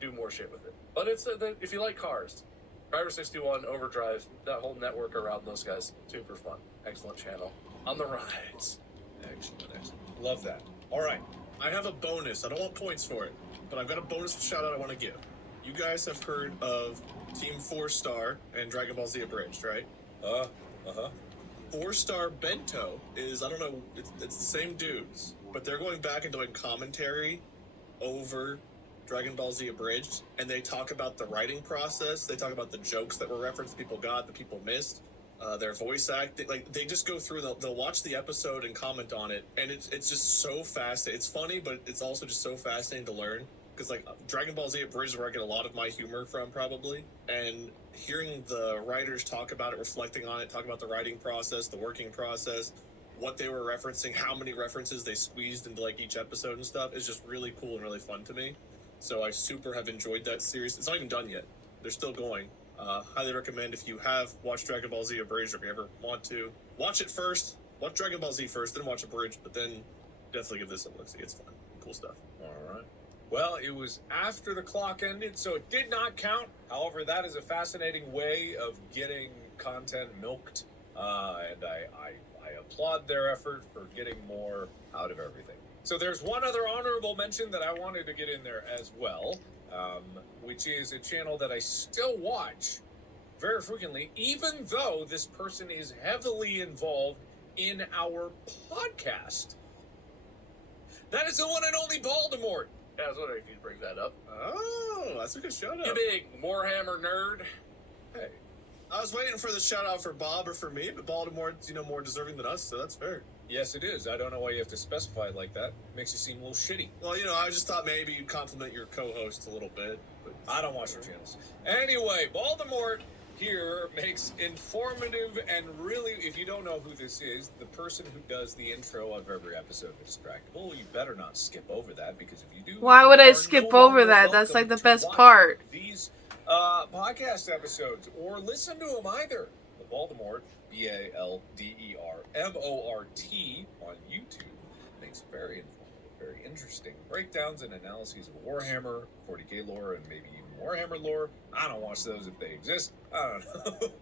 do more shit with it. But it's if you like cars, Driver 61, Overdrive, that whole network around those guys, super fun. Excellent channel. On the rides. Excellent. Love that. All right. I have a bonus. I don't want points for it, but I've got a bonus shout out I want to give. You guys have heard of Team 4-Star and Dragon Ball Z Abridged, right? 4-Star Bento is, I don't know, it's the same dudes, but they're going back and doing commentary over Dragon Ball Z Abridged, and they talk about the writing process. They talk about the jokes that were referenced, people got, the people missed, their voice acting. Like, they just go through, they'll watch the episode and comment on it, and it's just so fast. It's funny, but it's also just so fascinating to learn. Because, like, Dragon Ball Z Abridged is where I get a lot of my humor from, probably. And hearing the writers talk about it, reflecting on it, talk about the writing process, the working process, what they were referencing, how many references they squeezed into, like, each episode and stuff is just really cool and really fun to me. So I super have enjoyed that series. It's not even done yet. They're still going. Highly recommend if you have watched Dragon Ball Z Abridged, or if you ever want to, watch it first. Watch Dragon Ball Z first, then watch Abridged, but then definitely give this a look. See, it's fun. Cool stuff. All right. Well, it was after the clock ended, so it did not count. However, that is a fascinating way of getting content milked, and I applaud their effort for getting more out of everything. So there's one other honorable mention that I wanted to get in there as well, which is a channel that I still watch very frequently, even though this person is heavily involved in our podcast. That is the one and only Baltimore. Yeah, I was wondering if you'd bring that up. Oh, that's a good shout out. You big Warhammer nerd. Hey, I was waiting for the shout out for Bob or for me, but Baltimore's, more deserving than us, so that's fair. Yes, it is. I don't know why you have to specify it like that. Makes you seem a little shitty. Well, I just thought maybe you'd compliment your co-host a little bit. But I don't watch your channels. Anyway, Baltimore here makes informative and really, if you don't know who this is, the person who does the intro of every episode of Distractible, you better not skip over that, because if you do... Why would I you are skip no over longer that? That's like welcome the to best watch part. These podcast episodes, or listen to them either. The Baltimore, BALDERMORT on YouTube, makes very informative, very interesting breakdowns and analyses of Warhammer, 40k lore, and maybe even Warhammer lore. I don't watch those if they exist. I don't know.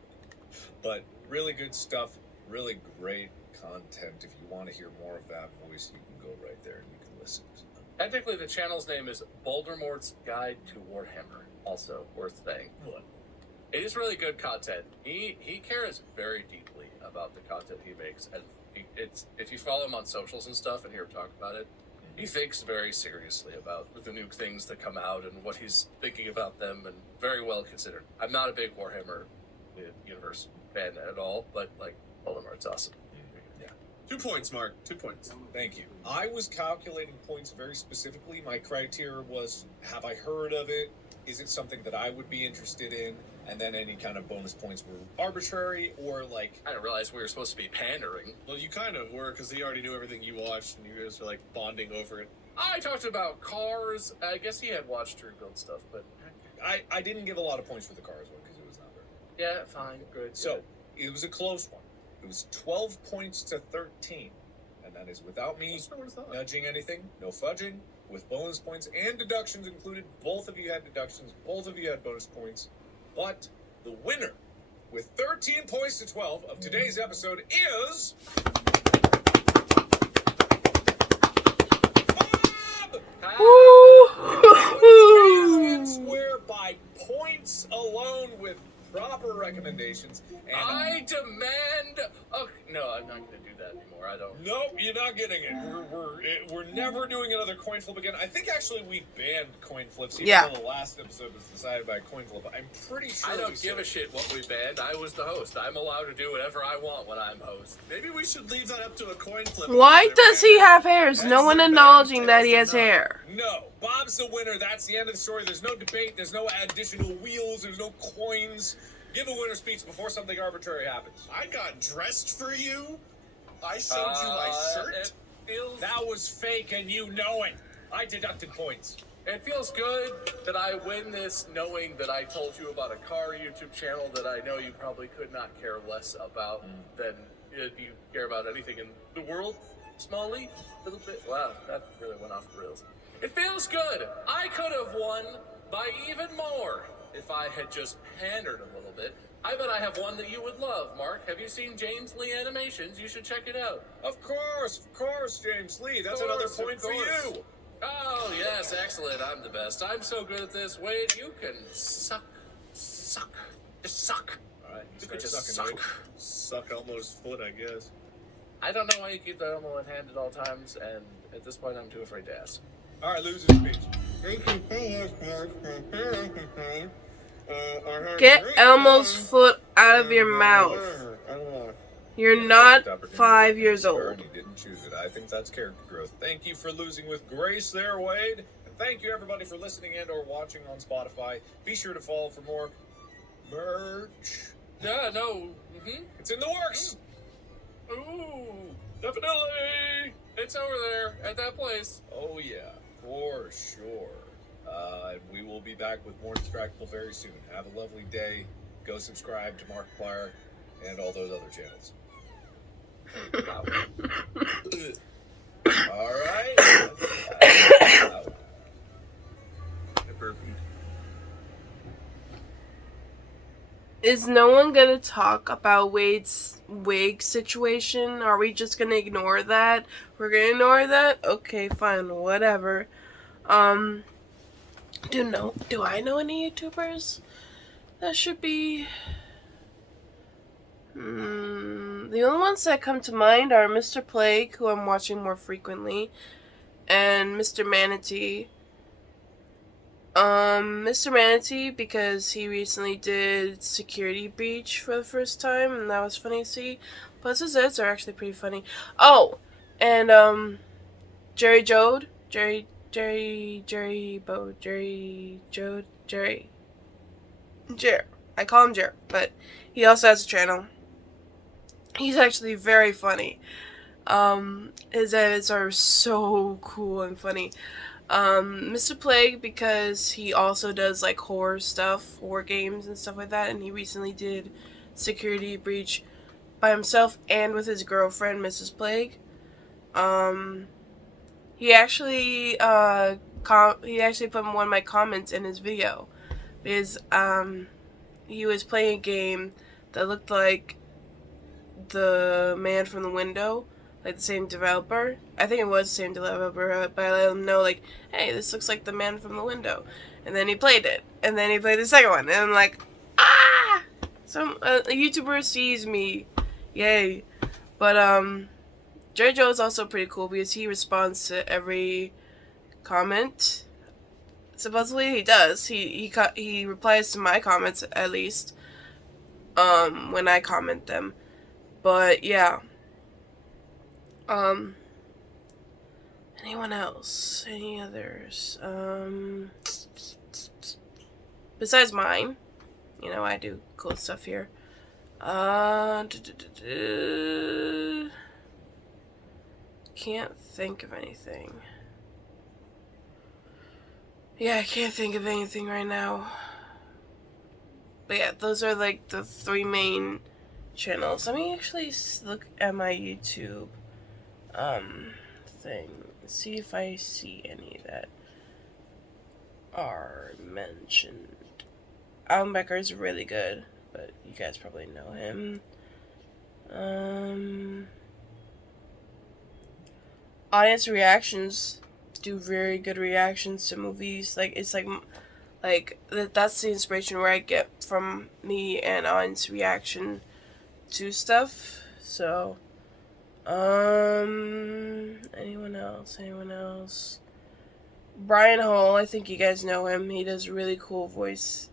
But really good stuff, really great content. If you want to hear more of that voice, you can go right there and you can listen. Technically, the channel's name is Baldermort's Guide to Warhammer. Also worth saying. What? It is really good content. He cares very deeply about the content he makes, and it's if you follow him on socials and stuff and hear him talk about it, he thinks very seriously about the new things that come out and what he's thinking about them, and very well considered. I'm not a big Warhammer universe fan at all, but like Baldermort's awesome. Yeah. 2 points, Mark. 2 points. Thank you. I was calculating points very specifically. My criteria was, have I heard of it? Is it something that I would be interested in? And then any kind of bonus points were arbitrary, or like... I didn't realize we were supposed to be pandering. Well, you kind of were, because he already knew everything you watched, and you guys were, like, bonding over it. I talked about cars. I guess he had watched True Build stuff, but... I didn't give a lot of points for the cars one, because it was not very... Yeah, fine. Good. So, it was a close one. It was 12 points to 13. And that is without me nudging anything, no fudging, with bonus points and deductions included. Both of you had deductions, both of you had bonus points. But the winner, with 13 points to 12 of today's episode, is... Bob! Woo! Square by points alone with proper recommendations. And I demand... Oh, no, I'm not going to do that anymore. I don't... Nope, you're not getting it. We're never doing another coin flip again. I think actually we banned coin flips, even though the last episode was decided by a coin flip. I'm pretty sure I don't give a shit what we banned. I was the host. I'm allowed to do whatever I want when I'm host. Maybe we should leave that up to a coin flip. Why does he have hairs? No one acknowledging that he has hair. No, Bob's the winner. That's the end of the story. There's no debate. There's no additional wheels. There's no coins. Give a winner speech before something arbitrary happens. I got dressed for you. I showed you my shirt. It feels That was fake and you know it. I deducted points. It feels good that I win this knowing that I told you about a car YouTube channel that I know you probably could not care less about than if you care about anything in the world. Smally, a little bit. Wow, that really went off the rails. It feels good. I could have won by even more if I had just pandered a little bit. I bet I have one that you would love, Mark. Have you seen James Lee Animations? You should check it out. Of course, James Lee. That's another point for you. Oh, yes, excellent. I'm the best. I'm so good at this. Wade, you can suck. Just suck. All right, You can start just sucking, suck. Wade. Suck Elmo's foot, I guess. I don't know why you keep the Elmo in hand at all times, and at this point, I'm too afraid to ask. All right, loser speech. Get Elmo's foot out of your mouth. You're not 5 years old. You didn't choose it. I think that's character growth. Thank you for losing with grace there, Wade. And thank you, everybody, for listening and or watching on Spotify. Be sure to follow for more merch. Yeah, no. Mm-hmm. It's in the works. Ooh, definitely. It's over there at that place. Oh, yeah, for sure. We will be back with more Distractible very soon. Have a lovely day. Go subscribe to Markiplier and all those other channels. All right. Is no one gonna talk about Wade's wig situation? Are we just gonna ignore that? We're gonna ignore that? Okay, fine, whatever. Do I know any YouTubers that should be? The only ones that come to mind are Mr. Plague, who I'm watching more frequently, and Mr. Manatee. Mr. Manatee, because he recently did Security Breach for the first time, and that was funny to see. Plus his edits are actually pretty funny. Oh, and, Jerry Jode. Jerry Jode. I call him Jer, but he also has a channel. He's actually very funny. His edits are so cool and funny. Mr. Plague, because he also does like horror stuff, horror games and stuff like that, and he recently did Security Breach by himself and with his girlfriend, Mrs. Plague. He actually put one of my comments in his video because he was playing a game that looked like the Man from the Window, like the same developer. I think it was the same developer, but I let him know, like, hey, this looks like the Man from the Window. And then he played it, and then he played the second one, and I'm like, ah! A YouTuber sees me, yay! But Jerry Joe is also pretty cool because he responds to every comment. Supposedly he does. He replies to my comments at least. When I comment them. But yeah. Anyone else? Any others? Besides mine. You know, I do cool stuff here. Can't think of anything. Yeah, I can't think of anything right now. But yeah, those are like the three main channels. Let me actually look at my YouTube thing. See if I see any that are mentioned. Alan Becker is really good, but you guys probably know him. Audience reactions do very good reactions to movies. Like, it's like that's the inspiration where I get from me and audience reaction to stuff. So, anyone else? Brian Hall, I think you guys know him. He does really cool voiceovers.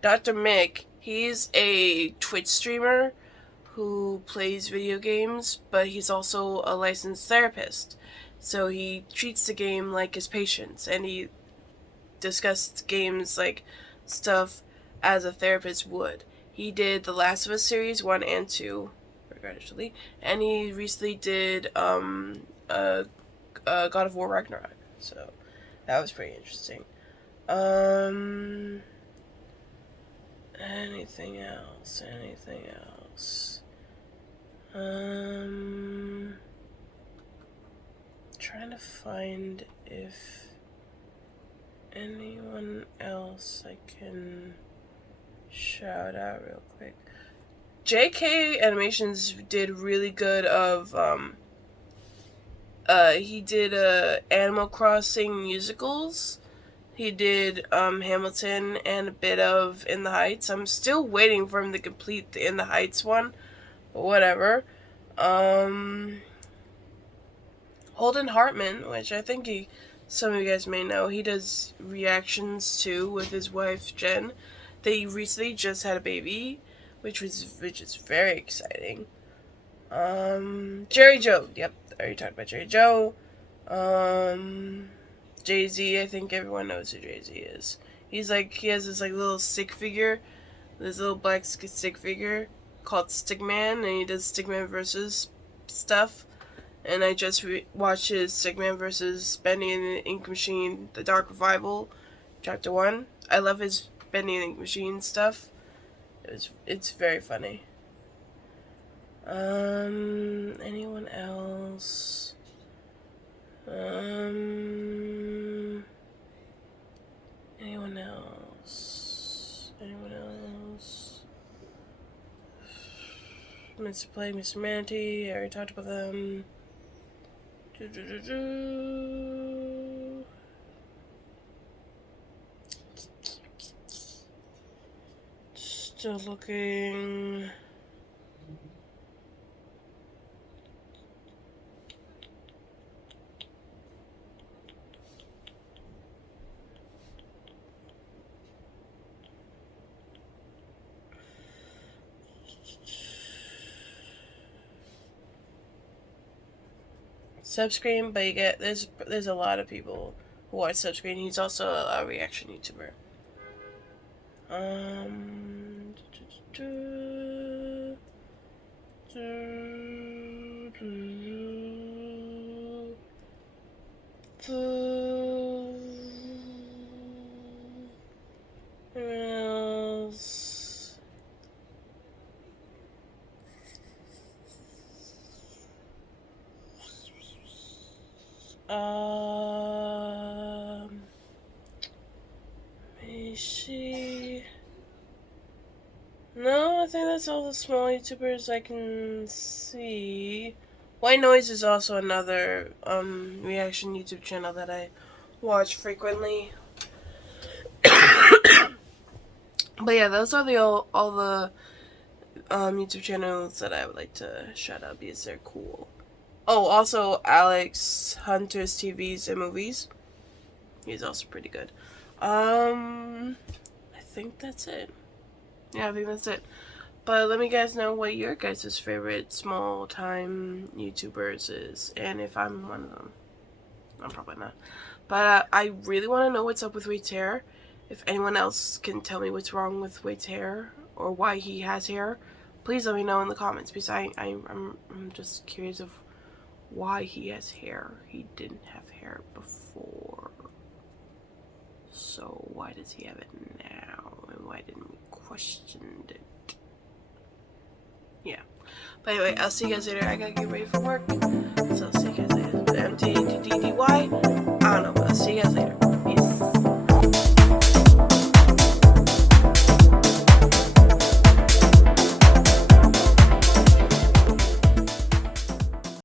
Dr. Mick, he's a Twitch streamer who plays video games, but he's also a licensed therapist. So he treats the game like his patients, and he discussed games like stuff as a therapist would. He did the Last of Us series 1 and 2, regrettably, and he recently did God of War Ragnarok. So that was pretty interesting. Anything else? Trying to find if anyone else I can shout out real quick. JK Animations did really good of he did Animal Crossing musicals. He did Hamilton and a bit of In the Heights. I'm still waiting for him to complete the In the Heights one, but whatever. Holden Hartman, which I think some of you guys may know, he does reactions too with his wife Jen. They recently just had a baby, which is very exciting. Jerry Joe, yep, I already talked about Jerry Joe. Jay-Z, I think everyone knows who Jay-Z is. He has this little stick figure, this little black stick figure called Stickman, and he does Stickman versus stuff. And I just watched his Stickman versus Bendy and the Ink Machine, The Dark Revival, Chapter 1. I love his Bendy and the Ink Machine stuff. It's very funny. Anyone else? Anyone else? Mr. Play, Mr. Manatee, I already talked about them. Still looking. Subscreen, but there's a lot of people who watch Subscreen. He's also a reaction YouTuber. Who else? Let me see. No, I think that's all the small YouTubers I can see. White Noise is also another reaction YouTube channel that I watch frequently. But yeah, those are all the YouTube channels that I would like to shout out because they're cool. Oh, also Alex Hunter's TVs and Movies. He's also pretty good. I think that's it. Yeah, I think that's it. But let me guys know what your guys' favorite small time YouTubers is, and if I'm one of them. I'm probably not. But I really want to know what's up with Wade's hair. If anyone else can tell me what's wrong with Wade's hair or why he has hair, please let me know in the comments, because I'm just curious of why he has hair. He didn't have hair before. So why does he have it now? And why didn't we question it? Yeah. But anyway, I'll see you guys later. I gotta get ready for work.